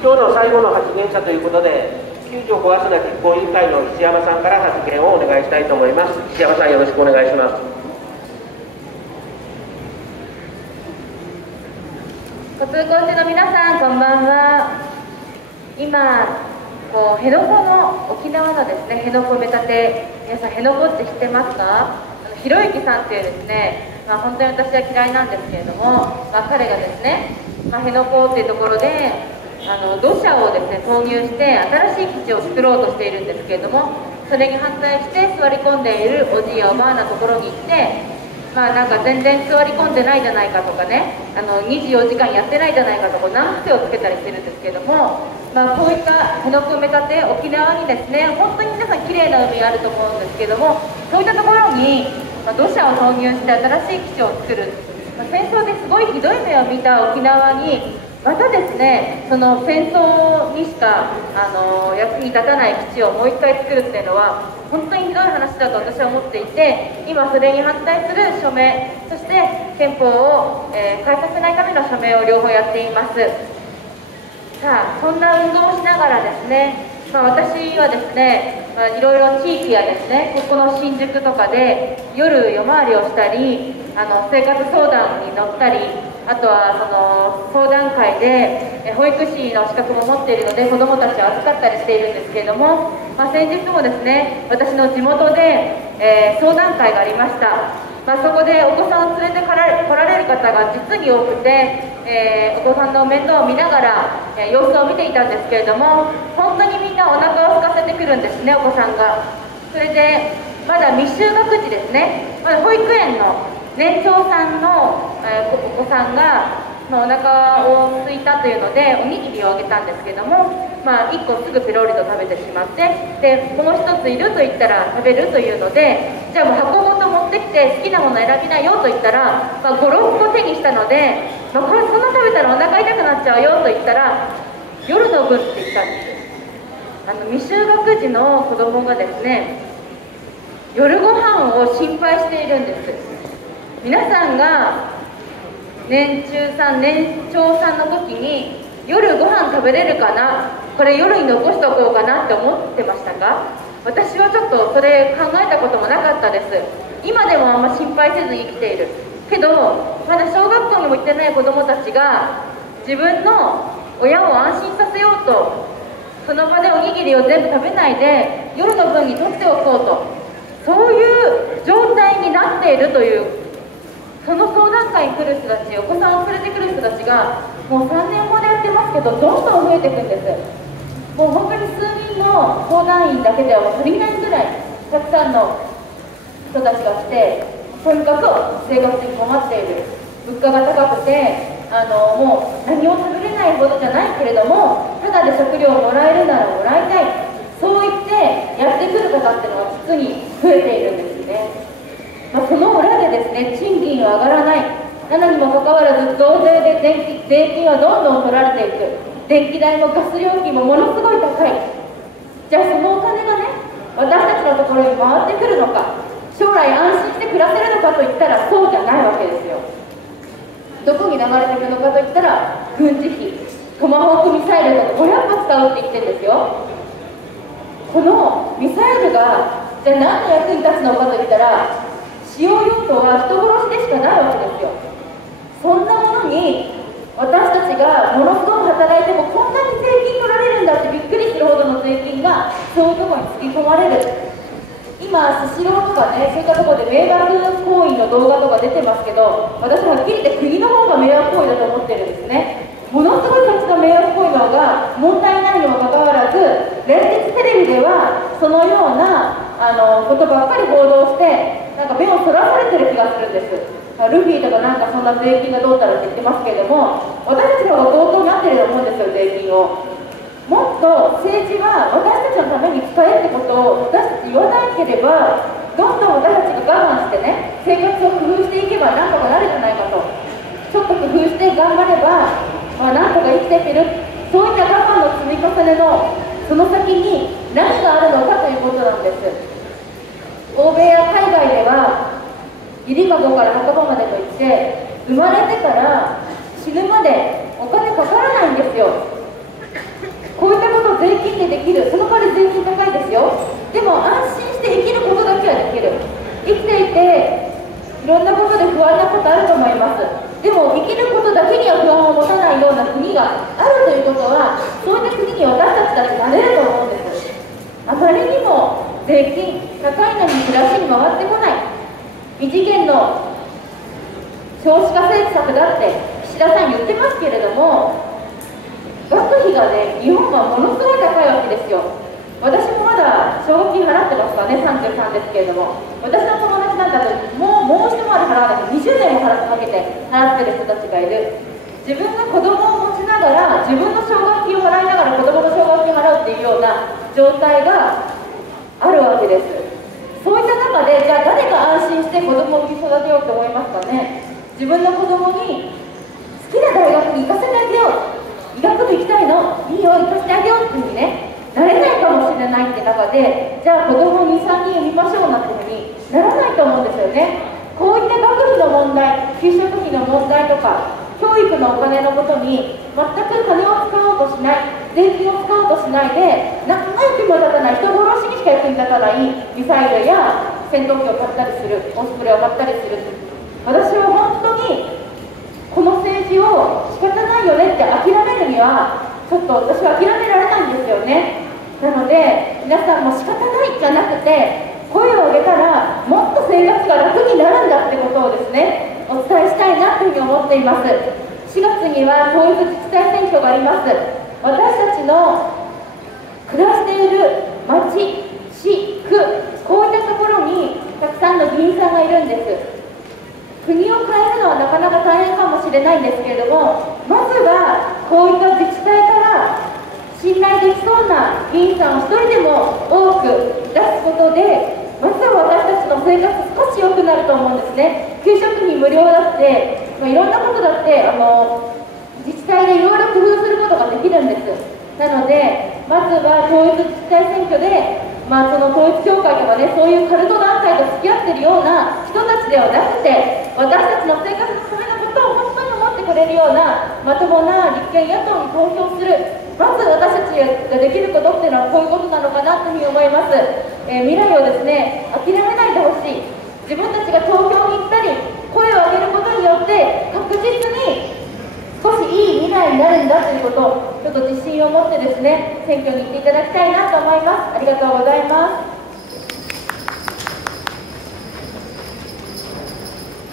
今日の最後の発言者ということで、救助小朝実行委員会の石山さんから発言をお願いしたいと思います。石山さん、よろしくお願いします。ご通行中の皆さん、こんばんは。今、辺野古の沖縄のですね、辺野古埋め立て、皆さん、辺野古って知ってますか？ひろゆきさんっていうですね、本当に私は嫌いなんですけれども、彼がですね、辺野古っていうところで土砂をですね投入して新しい基地を作ろうとしているんですけれども、それに反対して座り込んでいるおじいやおばあなところに行って、なんか全然座り込んでないじゃないかとかね、24時間やってないじゃないかとか難癖をつけたりしてるんですけれども、こういった辺野古埋め立て、沖縄にですね本当に皆さん綺麗な海があると思うんですけれども、そういったところに土砂を投入して新しい基地を作る、戦争ですごいひどい目を見た沖縄にまたですね、その戦争にしか役に立たない基地をもう一回作るっていうのは本当にひどい話だと私は思っていて、今それに反対する署名、そして憲法を、変えさせないための署名を両方やっています。さあ、そんな運動をしながらですね、私はですね、いろいろ地域やですね、ここの新宿とかで夜夜回りをしたり、生活相談に乗ったり、あとはその相談会で保育士の資格も持っているので子どもたちを預かったりしているんですけれども、先日もですね私の地元で、相談会がありました。そこでお子さんを連れて来られる方が実に多くて、お子さんの面倒を見ながら、様子を見ていたんですけれども、本当にみんなお腹を空かせてくるんですね、お子さんが。それでまだ未就学児ですね、保育園の年長さんの、お子さんが、お腹を空いたというのでおにぎりをあげたんですけども、1個すぐペロリと食べてしまって、でもう1ついると言ったら食べるというので、じゃあもう箱ごと持ってきて好きなもの選びなよと言ったら、56個手にしたので、これそんな食べたらお腹痛くなっちゃうよと言ったら、夜の分って言ったんです。未就学児の子供がですね、夜ご飯を心配しているんです。皆さんが年長さんの時に夜ご飯食べれるかな、これ夜に残しておこうかなって思ってましたか？私はちょっとそれ考えたこともなかったです。今でもあんま心配せずに生きているけど、まだ小学校にも行ってない子どもたちが自分の親を安心させようと、その場でおにぎりを全部食べないで夜の分に取っておこうと、そういう状態になっているという、その相談会に来る人たち、お子さんを連れてくる人たちがもう3年ほどやってますけど、どんどん増えていくんです。もう本当に数人の相談員だけでは足りないぐらいたくさんの人たちが来て、とにかく生活に困っている、物価が高くてもう何も食べれないほどじゃないけれども、ただで食料をもらえるならもらいたい、そう言ってやってくる方っていうのは実に増えているんですね。その裏でですね、賃金は上がらない、なのにもかかわらず増税で税金はどんどん取られていく、電気代もガス料金もものすごい高い。じゃあそのお金がね、私たちのところに回ってくるのか、将来安心して暮らせるのかといったらそうじゃないわけですよ。どこに流れてくるのかといったら、軍事費、トマホークミサイルとか500発使うって言ってるんですよ。このミサイルがじゃあ何の役に立つのかといったら、使用用途は人殺しでしかないわけですよ。そんなものに私たちがものすごく働いてもこんなに税金取られるんだってびっくりするほどの税金がそういうところにつぎ込まれる。今スシローとかね、そういったところで迷惑行為の動画とか出てますけど、私はっきり言って国の方が迷惑行為だと思ってるんですね。ものすごいそっちの迷惑行為の方が問題ないにもかかわらず、連日テレビではそのようなことばっかり報道して、なんか目をそらされてる気がするんです。ルフィとかなんかそんな税金がどうたらって言ってますけれども、私たちの方が強盗になってると思うんですよ、税金を。もっと政治は私たちのために使えってことを私たち言わなければ、どんどん私たちが我慢してね、生活を工夫していけばなんとかなるじゃないかと。ちょっと工夫して頑張れば、なんとか生きていける。そういった我慢の積み重ねのその先に何があるのかということなんです。欧米や海外ではゆりかごから墓場までといって、生まれてから死ぬまでお金かからないんですよ。国があるということは、そういった国に私たちだってなれると思うんです。あまりにも税金高いのに暮らしに回ってこない、異次元の少子化政策だって岸田さん言ってますけれども、学費がね、日本はものすごい高いわけですよ。私もまだ奨学金払ってますからね、33ですけれども、私の友達なんだともう一回り払わなきゃ20年もかけて払ってる人たちがいる。自分が子供を持ちながら自分の奨学金を払いながら子供の奨学金を払うっていうような状態があるわけです。そういった中で、じゃあ誰が安心して子供を育てようと思いますかね。自分の子供に好きな大学に行かせてあげよう、医学部行きたいの、いいよ行かせてあげようっていうふうにね、なれないかもしれないって中で、じゃあ子供2、3人産みましょうなんていうふうにならないと思うんですよね。こういった学費の問題、給食費の問題とか教育のお金のことに全く金を使おうとしない、税金を使おうとしないで、何役にも立たない、人殺しにしか役に立たないミサイルや戦闘機を買ったりする、オスプレイを買ったりする。私は本当にこの政治を仕方ないよねって諦めるにはちょっと私は諦められないんですよね。なので皆さんも仕方ないじゃなくて、声を上げたらもっと生活が楽になるんだってことをですね、お伝えしたいなというふうに思っています。4月には統一自治体選挙があります。私たちの暮らしている町、市、区、こういったところにたくさんの議員さんがいるんです。国を変えるのはなかなか大変かもしれないんですけれども、まずはこういった自治体から信頼できそうな議員さんを一人でも多く出すことで、まずは私たちの生活少し良くなると思うんですね。給食費無料だって、いろんなことだって自治体でいろいろ工夫することができるんです。なのでまずは統一自治体選挙で、その統一教会とかね、そういうカルト団体と付き合ってるような人たちではなくて、私たちの生活のためのことを本当に思ってくれるようなまともな立憲野党に投票する、まず私たちができることっていうのはこういうことなのかなというふうに思います。未来をですね、諦めないでほしい。自分たちが投票に行ったり声を上げることによって確実に少しいい未来になるんだということをちょっと自信を持ってですね、選挙に行っていただきたいなと思います。ありがとうございます。